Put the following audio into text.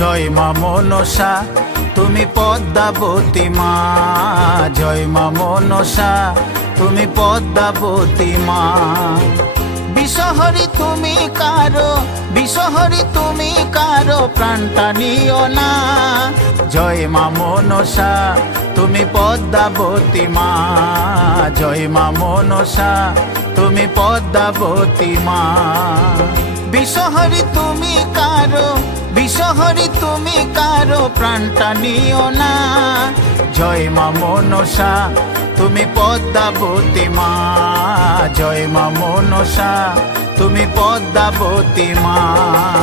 জয় মা মনসা তুমি পদ্মাবতী মা, জয় মা মনসা তুমি পদ্মাবতী মা। বিষহরি তুমি কারো, বিষহরি তুমি কারো প্রাণটা নিও না। জয় মা মনসা তুমি পদ্মাবতী মা, জয় মা মনসা তুমি পদ্মাবতী মা। বিষহরি তুমি কারো, বিষহরি তুমি কারো প্রাণটা নিও না। জয় মা মনসা তুমি পদ্মাবতী মা, জয় মা মনসা তুমি পদ্মাবতী মা।